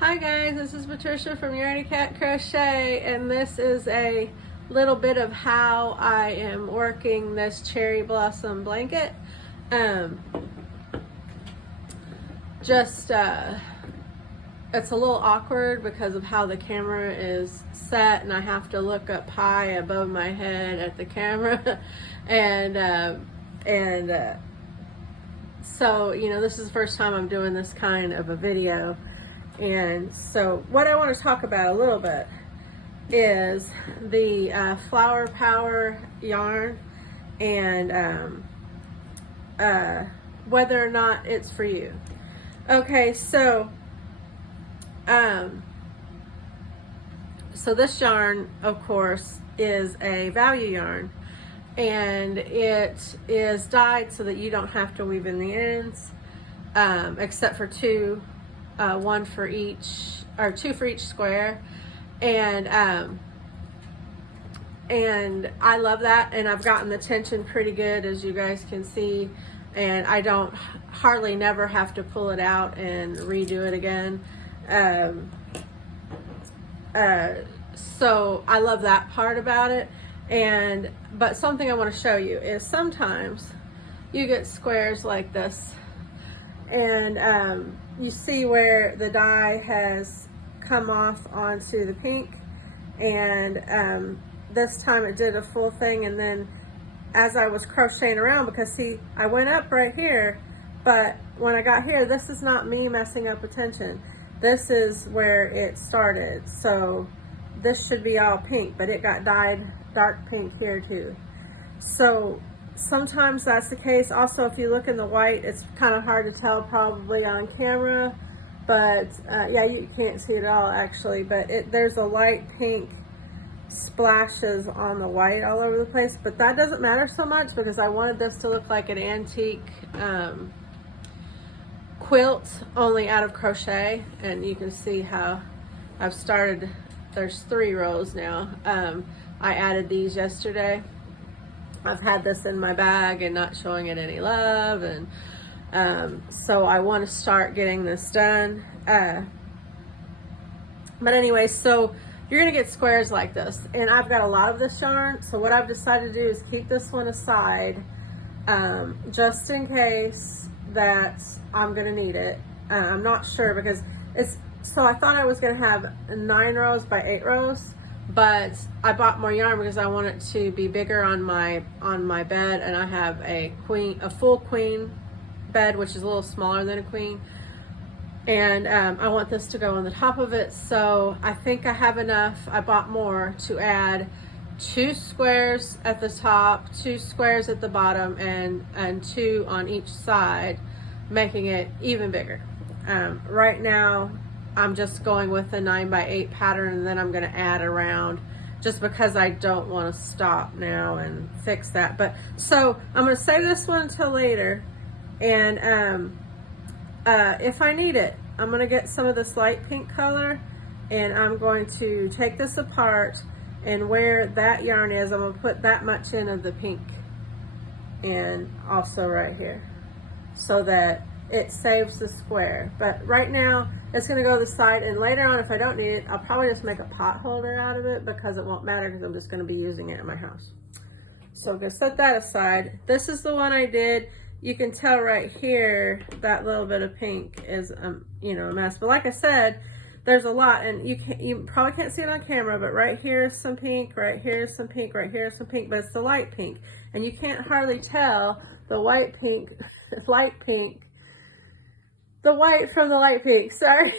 Hi guys, this is Patricia from Yarny Cat Crochet, and this is a little bit of how I am working this cherry blossom blanket. Um, just it's a little awkward because of how the camera is set, and I have to look up high above my head at the camera, and so this is the first time I'm doing this kind of a video. And so what I want to talk about a little bit is the Flower Power yarn, and whether or not it's for you. Okay, so this yarn, of course, is a value yarn, and it is dyed so that you don't have to weave in the ends, except for two. One for each, or two for each square, and I love that, and I've gotten the tension pretty good, as you guys can see, and I don't hardly never have to pull it out and redo it again. So I love that part about it. But something I want to show you is sometimes you get squares like this, and you see where the dye has come off onto the pink, and this time it did a full thing, and then as I was crocheting around, because see, I went up right here, but when I got here, this is not me messing up a tension. This is where it started, so this should be all pink, but it got dyed dark pink here too. So sometimes that's the case. Also, if you look in the white, it's kind of hard to tell probably on camera, but yeah, you can't see it all actually, but there's a light pink splashes on the white all over the place, but that doesn't matter so much because I wanted this to look like an antique quilt, only out of crochet. And you can see how I've started. There's 3 rows now. I added these yesterday. I've had this in my bag and not showing it any love, and so I want to start getting this done. But anyway, so you're gonna get squares like this, and I've got a lot of this yarn, so what I've decided to do is keep this one aside, just in case that I'm gonna need it. I'm not sure because so I thought I was gonna have 9 rows by 8 rows, but I bought more yarn because I want it to be bigger on my bed, and I have a full queen bed, which is a little smaller than a queen, and I want this to go on the top of it. So I think I have enough. I bought more to add 2 squares at the top, 2 squares at the bottom, and 2 on each side, making it even bigger. Right now I'm just going with the 9 by 8 pattern, and then I'm going to add around just because I don't want to stop now and fix that. But so I'm going to save this one until later, and if I need it, I'm going to get some of this light pink color, and I'm going to take this apart, and where that yarn is, I'm going to put that much in of the pink, and also right here, so that it saves the square. But right now it's going to go to the side, and later on, if I don't need it, I'll probably just make a pot holder out of it because it won't matter because I'm just going to be using it in my house. So I'm going to set that aside. This is the one I did. You can tell right here that little bit of pink is a mess, but like I said, there's a lot, and you probably can't see it on camera, but right here is some pink, right here is some pink, right here is some pink, but it's the light pink, and you can't hardly tell the white pink light pink, the white from the light pink, sorry.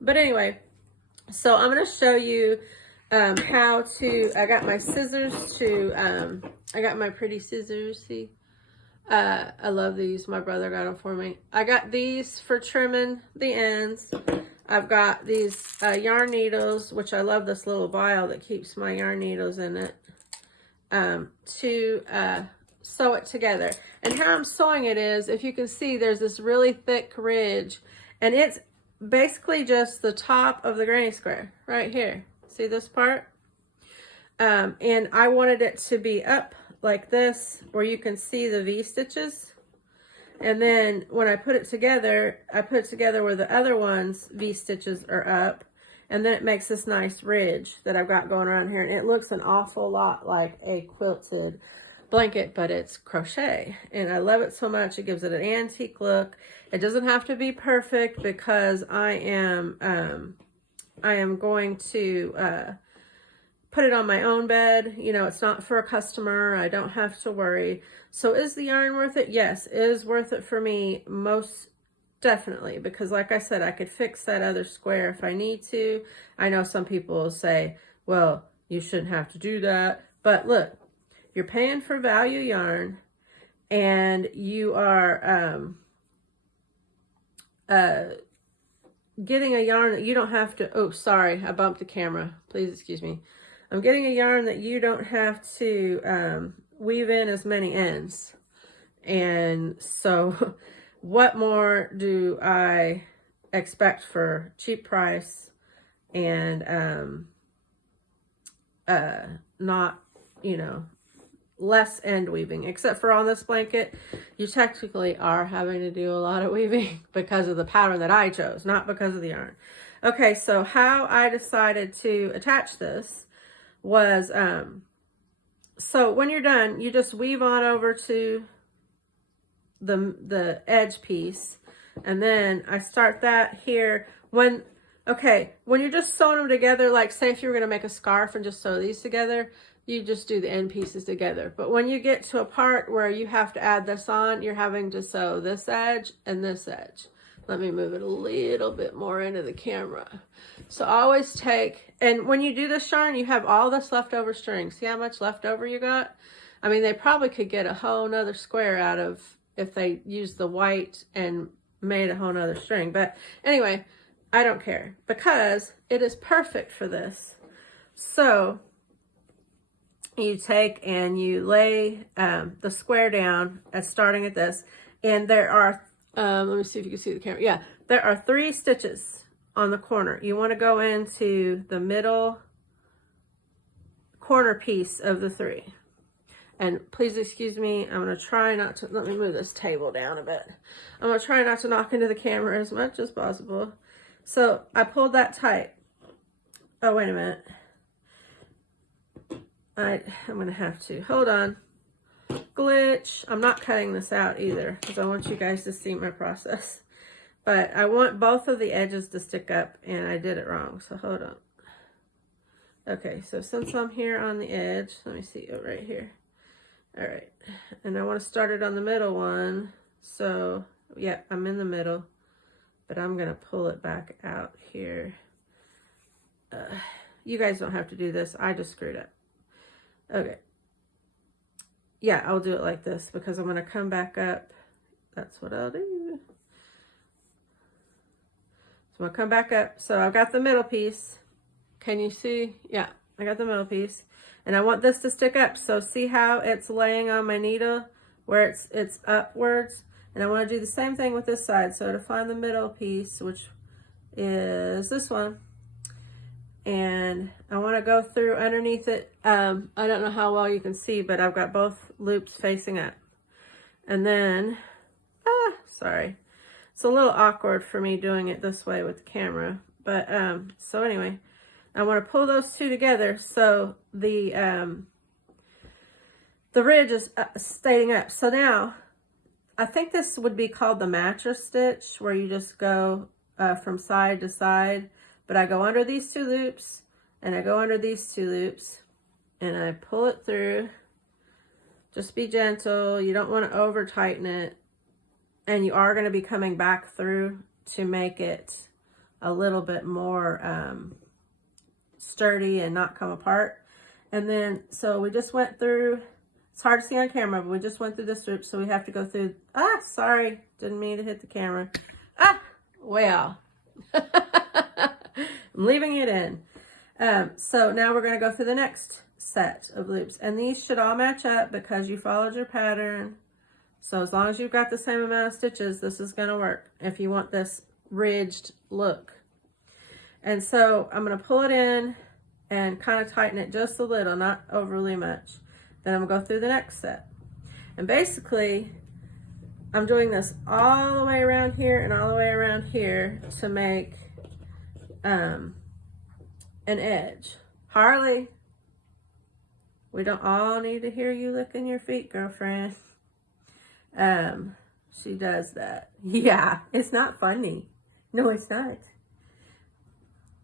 But anyway, so I'm going to show you how to, I got my scissors I got my pretty scissors, see? I love these. My brother got them for me. I got these for trimming the ends. I've got these yarn needles, which I love this little vial that keeps my yarn needles in it, to sew it together. And how I'm sewing it is, if you can see, there's this really thick ridge, and it's basically just the top of the granny square right here. See this part? And I wanted it to be up like this, where you can see the V stitches. And then when I put it together where the other ones V-stitches are up, and then it makes this nice ridge that I've got going around here, and it looks an awful lot like a quilted blanket, but it's crochet, and I love it so much. It gives it an antique look. It doesn't have to be perfect because I am going to put it on my own bed. You know, it's not for a customer. I don't have to worry. So is the yarn worth it? Yes, it is worth it for me, most definitely, because like I said, I could fix that other square if I need to. I know some people will say, well, you shouldn't have to do that. But look, you're paying for value yarn, and you are getting a yarn that you don't have to, oh, sorry, I bumped the camera. Please excuse me. I'm getting a yarn that you don't have to weave in as many ends. And so what more do I expect for cheap price and not, you know, less end weaving, except for on this blanket, you technically are having to do a lot of weaving because of the pattern that I chose, not because of the yarn. Okay, so how I decided to attach this was, so when you're done, you just weave on over to the edge piece, and then I start that here. When you're just sewing them together, like say if you were going to make a scarf and just sew these together, you just do the end pieces together. But when you get to a part where you have to add this on, you're having to sew this edge and this edge. Let me move it a little bit more into the camera. So always take, and when you do this yarn, you have all this leftover string. See how much leftover you got? I mean, they probably could get a whole nother square out of if they used the white and made a whole nother string. But anyway, I don't care because it is perfect for this. So you take and you lay the square down starting at this, and there are let me see if you can see the camera. Yeah, there are 3 stitches on the corner. You want to go into the middle corner piece of the 3. And please excuse me, I'm going to try not to, let me move this table down a bit. I'm going to try not to knock into the camera as much as possible. So I pulled that tight. Oh, wait a minute. I'm going to have to, hold on. Glitch. I'm not cutting this out either because I want you guys to see my process. But I want both of the edges to stick up, and I did it wrong. So hold on. Okay, so since I'm here on the edge, let me see, right here. All right, and I want to start it on the middle one. So yeah, I'm in the middle, but I'm gonna pull it back out here. You guys don't have to do this. I just screwed up. Okay. Yeah, I'll do it like this because I'm gonna come back up. That's what I'll do. So I'm gonna come back up. So I've got the middle piece. Can you see? Yeah, I got the middle piece. And I want this to stick up. So see how it's laying on my needle where it's upwards? And I want to do the same thing with this side. So to find the middle piece, which is this one, and I want to go through underneath it. I don't know how well you can see, but I've got both loops facing up. And then, sorry. It's a little awkward for me doing it this way with the camera. But, so anyway, I want to pull those 2 together so the ridge is staying up. So now, I think this would be called the mattress stitch, where you just go from side to side. But I go under these 2 loops, and I go under these 2 loops, and I pull it through. Just be gentle. You don't want to over tighten it. And you are going to be coming back through to make it a little bit more sturdy and not come apart. And then, so we just went through, it's hard to see on camera, but we just went through this loop. So we have to go through, sorry, didn't mean to hit the camera. Well, I'm leaving it in. So now we're going to go through the next set of loops, and these should all match up because you followed your pattern. So as long as you've got the same amount of stitches, this is going to work if you want this ridged look. And so I'm going to pull it in and kind of tighten it just a little, not overly much. Then I'm going to go through the next set. And basically, I'm doing this all the way around here and all the way around here to make an edge. Harley, we don't all need to hear you licking your feet, girlfriend. She does that. Yeah, it's not funny. No, it's not.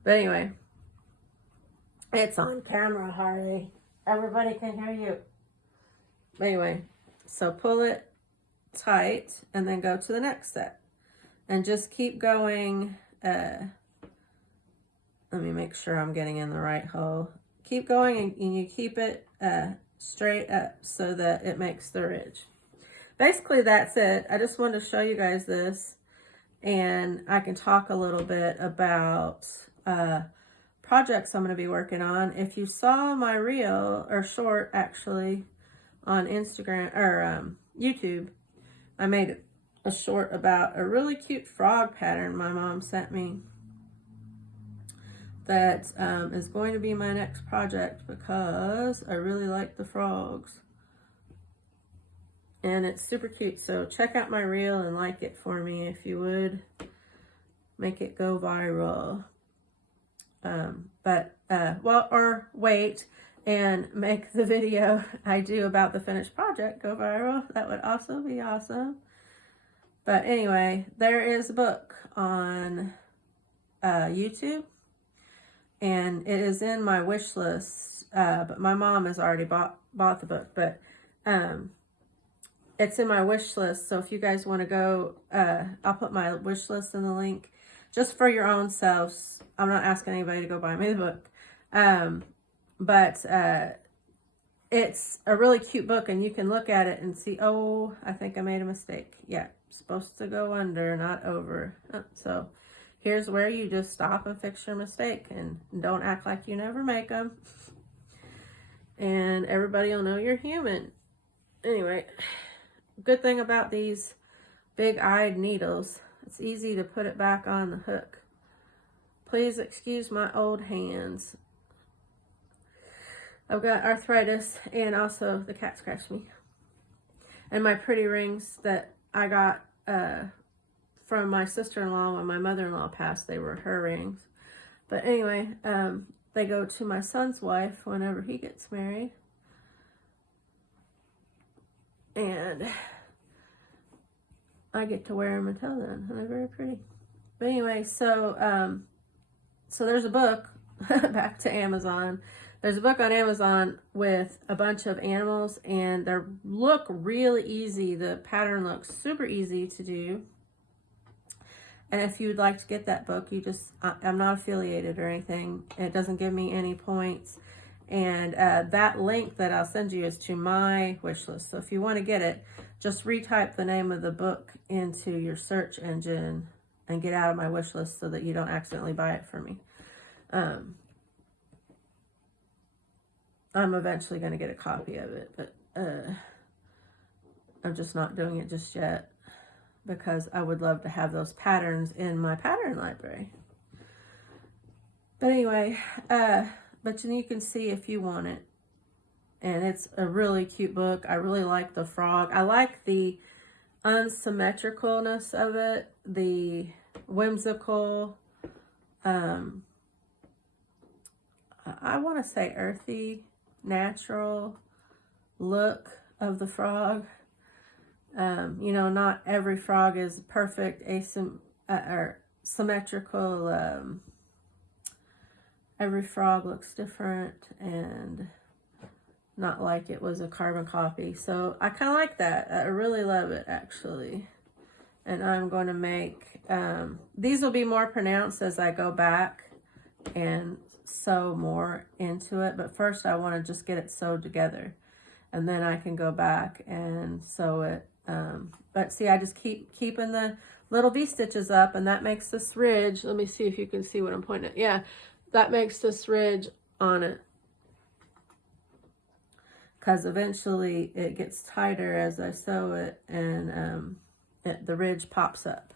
But anyway, it's on camera, Harley. Everybody can hear you. Anyway, so pull it tight and then go to the next step. And just keep going. Let me make sure I'm getting in the right hole. Keep going and you keep it straight up so that it makes the ridge. Basically, that's it. I just wanted to show you guys this, and I can talk a little bit about projects I'm going to be working on. If you saw my reel, or short actually, on Instagram, or YouTube, I made a short about a really cute frog pattern my mom sent me that is going to be my next project because I really like the frogs. And it's super cute. So check out my reel and like it for me if you would. Make it go viral. Or wait and make the video I do about the finished project go viral. That would also be awesome. But anyway, there is a book on YouTube. And it is in my wish list. But my mom has already bought the book. But it's in my wish list. So if you guys want to go, I'll put my wish list in the link. Just for your own selves. I'm not asking anybody to go buy me the book. But it's a really cute book, and you can look at it and see, oh, I think I made a mistake. Yeah, supposed to go under, not over. So here's where you just stop and fix your mistake, and don't act like you never make them. And everybody will know you're human. Anyway, good thing about these big-eyed needles, it's easy to put it back on the hook. Please excuse my old hands. I've got arthritis, and also the cat scratched me. And my pretty rings that I got from my sister-in-law when my mother-in-law passed, they were her rings. But anyway, they go to my son's wife whenever he gets married. And I get to wear them until then, and they're very pretty. But anyway, so there's a book, back to Amazon. There's a book on Amazon with a bunch of animals, and they look really easy. The pattern looks super easy to do. And if you'd like to get that book, I'm not affiliated or anything. It doesn't give me any points. And that link that I'll send you is to my wish list. So if you want to get it, just retype the name of the book into your search engine and get out of my wish list so that you don't accidentally buy it for me. I'm eventually going to get a copy of it, but I'm just not doing it just yet because I would love to have those patterns in my pattern library. But anyway, but you can see if you want it. And it's a really cute book. I really like the frog. I like the unsymmetricalness of it, the whimsical, I want to say earthy, natural look of the frog. You know, not every frog is perfect, or symmetrical. Every frog looks different and not like it was a carbon copy. So I kind of like that. I really love it, actually. And I'm going to make, these will be more pronounced as I go back and sew more into it. But first I want to just get it sewed together. And then I can go back and sew it. But see, I just keep keeping the little V-stitches up, and that makes this ridge. Let me see if you can see what I'm pointing at. Yeah, that makes this ridge on it. Because eventually it gets tighter as I sew it, and the ridge pops up.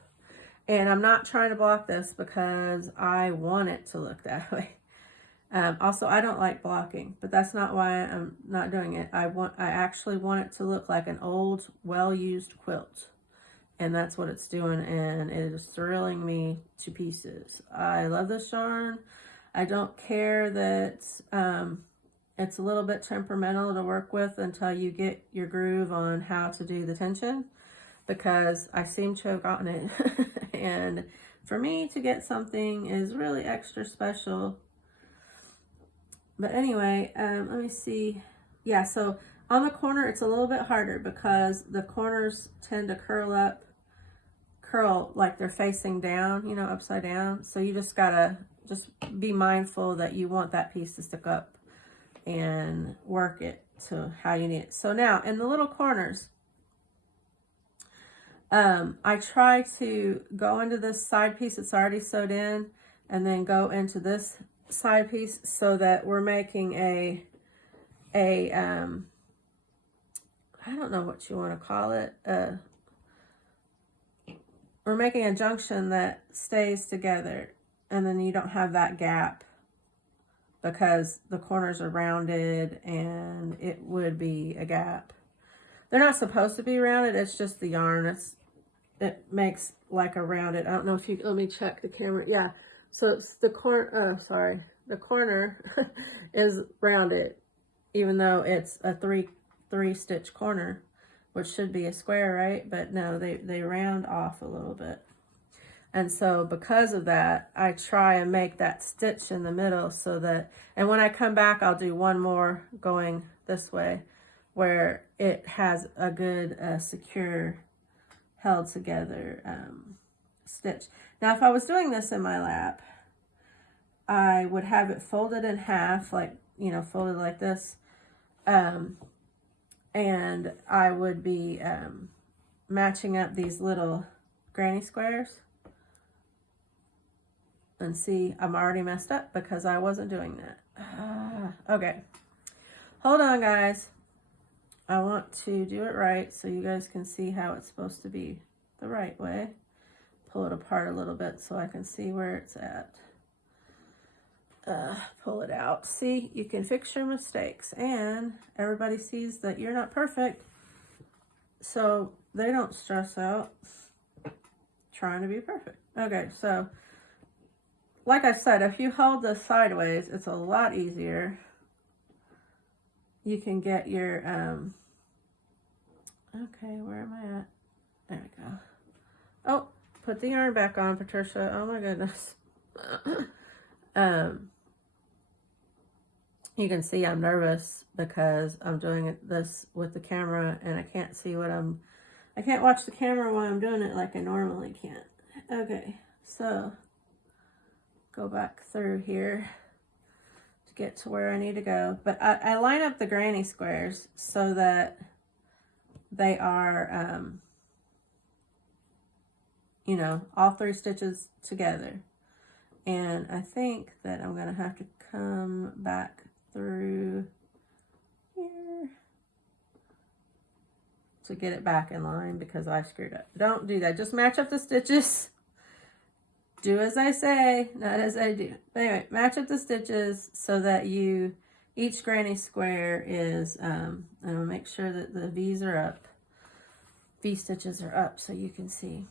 And I'm not trying to block this because I want it to look that way. Also, I don't like blocking, but that's not why I'm not doing it. I actually want it to look like an old, well-used quilt. And that's what it's doing, and it is thrilling me to pieces. I love this yarn. I don't care that it's a little bit temperamental to work with until you get your groove on how to do the tension, because I seem to have gotten it. And for me to get something is really extra special. But anyway, let me see. Yeah, so on the corner, it's a little bit harder because the corners tend to curl like they're facing down, you know, upside down. So you just gotta just be mindful that you want that piece to stick up and work it to how you need it. So now in the little corners, I try to go into this side piece that's already sewed in and then go into this side piece so that we're making I don't know what you want to call it. We're making a junction that stays together, and then you don't have that gap because the corners are rounded and it would be a gap. They're not supposed to be rounded. It's just the yarn. It makes like a rounded. I don't know if you, let me check the camera. Yeah. So it's the corner, the corner is rounded, even though it's a three stitch corner, which should be a square, right? But no, they round off a little bit. And so because of that, I try and make that stitch in the middle so that, and when I come back, I'll do one more going this way where it has a good, secure, held together stitch. Now, if I was doing this in my lap, I would have it folded in half, like, you know, folded like this. And I would be matching up these little granny squares. And see, I'm already messed up because I wasn't doing that. Okay. Hold on, guys. I want to do it right so you guys can see how it's supposed to be the right way. Pull it apart a little bit so I can see where it's at. Pull it out. See, you can fix your mistakes, and everybody sees that you're not perfect, so they don't stress out trying to be perfect. Okay, so like I said, if you hold this sideways, it's a lot easier. You can get your okay, where am I at? There we go. Oh, put the yarn back on, Patricia. Oh my goodness. You can see I'm nervous because I'm doing this with the camera and I can't see what I can't watch the camera while I'm doing it like I normally can. Okay, so go back through here to get to where I need to go. But I line up the granny squares so that they are, you know, all three stitches together. And I think that I'm going to have to come back through here to get it back in line because I screwed up. Don't do that. Just match up the stitches. Do as I say, not as I do. But anyway, match up the stitches so that each granny square is, and I'll make sure that the V's are up. V stitches are up so you can see.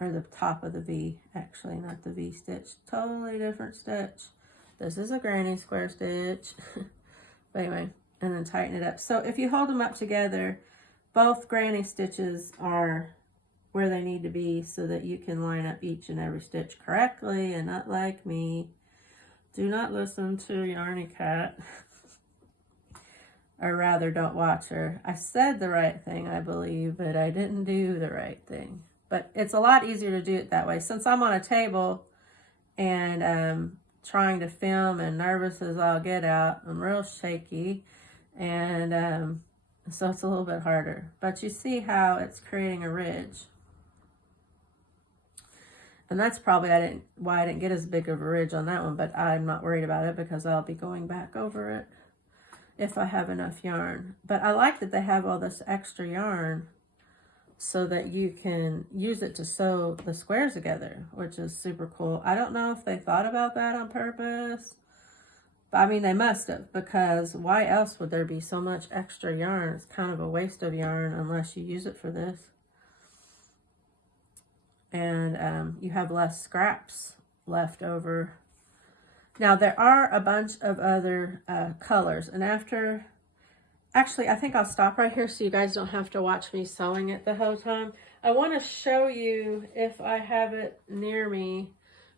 Or the top of the V, actually, not the V stitch. Totally different stitch. This is a granny square stitch. But anyway, and then tighten it up. So if you hold them up together, both granny stitches are where they need to be so that you can line up each and every stitch correctly and not like me. Do not listen to Yarny Cat. Or rather, don't watch her. I said the right thing, I believe, but I didn't do the right thing. But it's a lot easier to do it that way. Since I'm on a table and trying to film and nervous as all get out, I'm real shaky. And so it's a little bit harder. But you see how it's creating a ridge. And that's probably why I didn't get as big of a ridge on that one. But I'm not worried about it because I'll be going back over it if I have enough yarn. But I like that they have all this extra yarn so that you can use it to sew the squares together, which is super cool. I don't know if they thought about that on purpose, but I mean, they must have, because why else would there be so much extra yarn? It's kind of a waste of yarn unless you use it for this. and you have less scraps left over. Now there are a bunch of other colors, and actually I think I'll stop right here so you guys don't have to watch me sewing it the whole time. I want to show you if I have it near me,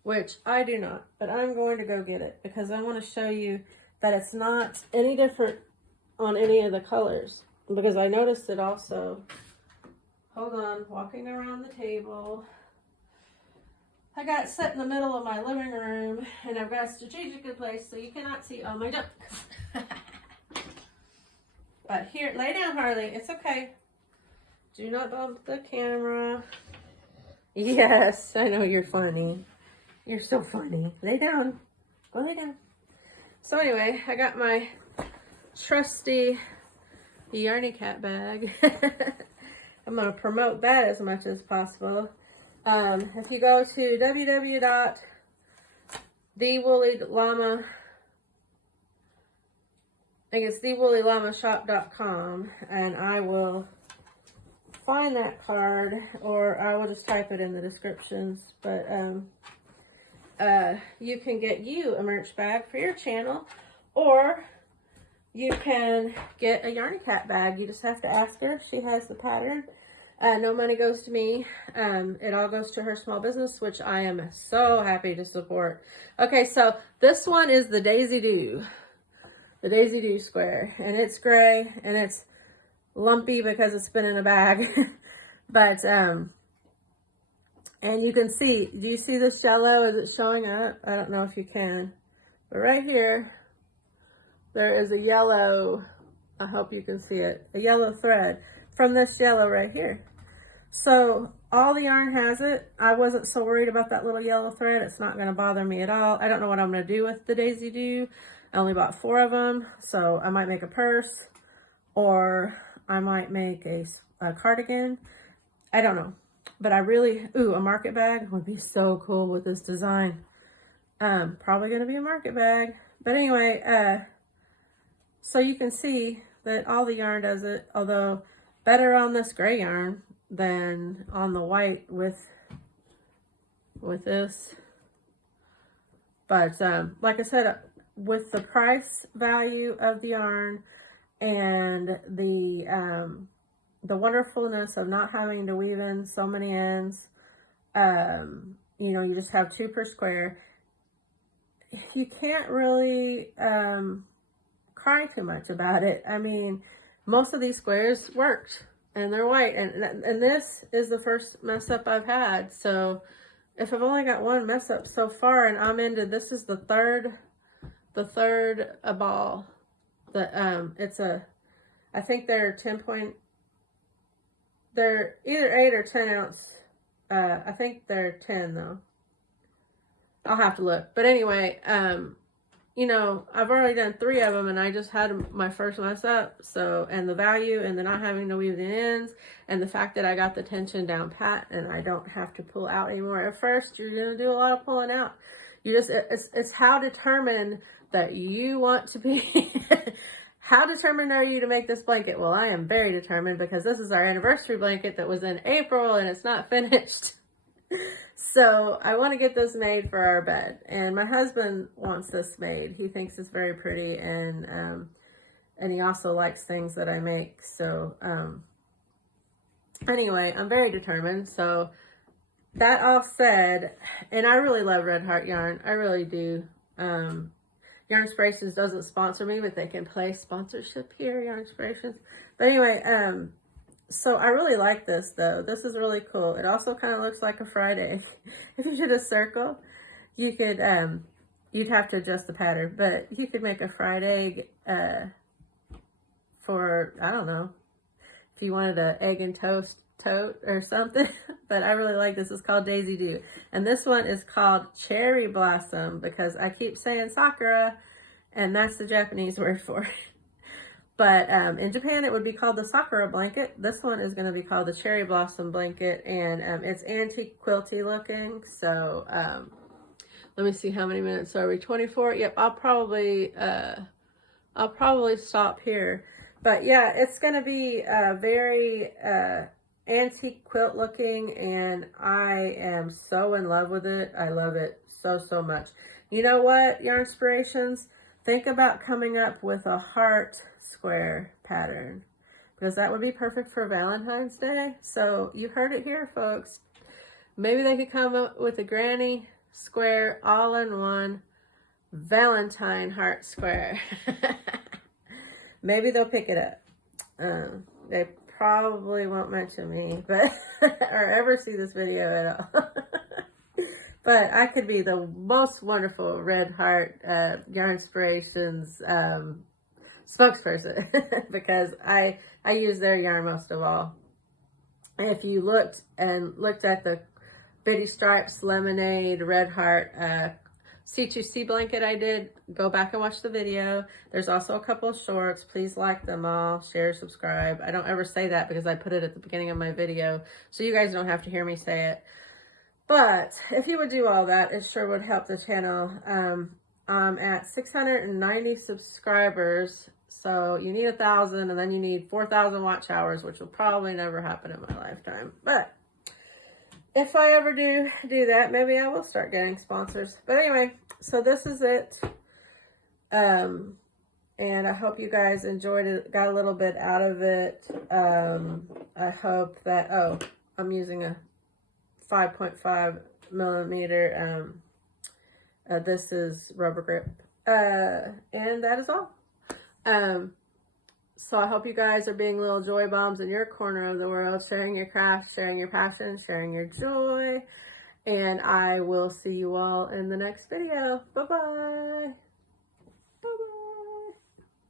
which I do not, but I'm going to go get it because I want to show you that it's not any different on any of the colors, because I noticed it also. Hold on, walking around the table. I got it set in the middle of my living room, and I've got a strategically placed so you cannot see all my junk. But here, lay down, Harley. It's okay. Do not bump the camera. Yes, I know you're funny. You're so funny. Lay down. Go lay down. So anyway, I got my trusty Yarny Cat bag. I'm going to promote that as much as possible. If you go to www.thewoollyllama, I think it's thewoollyllama.shop.com, and I will find that card, or I will just type it in the descriptions. But you can get you a merch bag for your channel, or you can get a Yarny Cat bag. You just have to ask her if she has the pattern. No money goes to me. It all goes to her small business, which I am so happy to support. Okay, so this one is the Daisy Doo. The Daisy Doo square. And it's gray, and it's lumpy because it's been in a bag. But, and you can see, do you see this yellow? Is it showing up? I don't know if you can. But right here, there is a yellow, I hope you can see it, a yellow thread from this yellow right here. So all the yarn has it. I wasn't so worried about that little yellow thread. It's not going to bother me at all. I don't know what I'm going to do with the Daisy Doo. I only bought 4 of them, so I might make a purse, or I might make a cardigan. I don't know. But I really, a market bag would be so cool with this design. Probably going to be a market bag. But anyway, so you can see that all the yarn does it, although better on this gray yarn than on the white with this. But like I said, with the price value of the yarn and the wonderfulness of not having to weave in so many ends, you know, you just have 2 per square. You can't really cry too much about it. I mean, most of these squares worked, and they're white, and this is the first mess up I've had. So if I've only got 1 mess up so far, and I'm into, this is the third ball that it's a, I think they're 10 point, they're either 8 or 10 ounce. I think they're 10 though. I'll have to look. But anyway, you know, I've already done 3 of them, and I just had my first mess up. So, and the value, and the not having to weave the ends, and the fact that I got the tension down pat, and I don't have to pull out anymore. At first, you're going to do a lot of pulling out. You just, it's how determined that you want to be. How determined are you to make this blanket? Well, I am very determined, because this is our anniversary blanket that was in April, and it's not finished. So I want to get this made for our bed, and my husband wants this made. He thinks it's very pretty, and he also likes things that I make. So anyway, I'm very determined. So that all said, and I really love Red Heart yarn. I really do. Yarnspirations doesn't sponsor me, but they can play sponsorship here, Yarnspirations. But anyway, so I really like this though. This is really cool. It also kind of looks like a fried egg. If you did a circle, you could, you'd have to adjust the pattern, but you could make a fried egg, for, I don't know, if you wanted an egg and toast tote or something. But I really like this. It's called Daisy Doo. And this one is called Cherry Blossom, because I keep saying Sakura, and that's the Japanese word for it. But in Japan, it would be called the Sakura blanket. This one is going to be called the Cherry Blossom blanket, and it's antique quilty looking. So let me see, how many minutes are we? 24. Yep, I'll probably stop here. But yeah, it's going to be very antique quilt looking, and I am so in love with it. I love it so, so much. You know what, Yarn Inspirations? Think about coming up with a heart square pattern, because that would be perfect for Valentine's Day. So you heard it here, folks. Maybe they could come up with a granny square all-in-one Valentine heart square. Maybe they'll pick it up. They probably won't mention me, but or ever see this video at all. But I could be the most wonderful Red Heart Yarn Inspirations spokesperson because I use their yarn most of all. And if you looked at the Bitty Stripes Lemonade Red Heart C2C blanket I did, go back and watch the video. There's also a couple of shorts. Please like them all, share, subscribe. I don't ever say that because I put it at the beginning of my video, so you guys don't have to hear me say it. But if you would do all that, it sure would help the channel. I'm at 690 subscribers, so you need 1,000, and then you need 4,000 watch hours, which will probably never happen in my lifetime. But if I ever do that, maybe I will start getting sponsors. But anyway, so this is it. And I hope you guys enjoyed it, got a little bit out of it. I hope that, oh, I'm using a 5.5 millimeter. This is rubber grip. And that is all. So I hope you guys are being little joy bombs in your corner of the world, sharing your craft, sharing your passion, sharing your joy. And I will see you all in the next video. Bye-bye.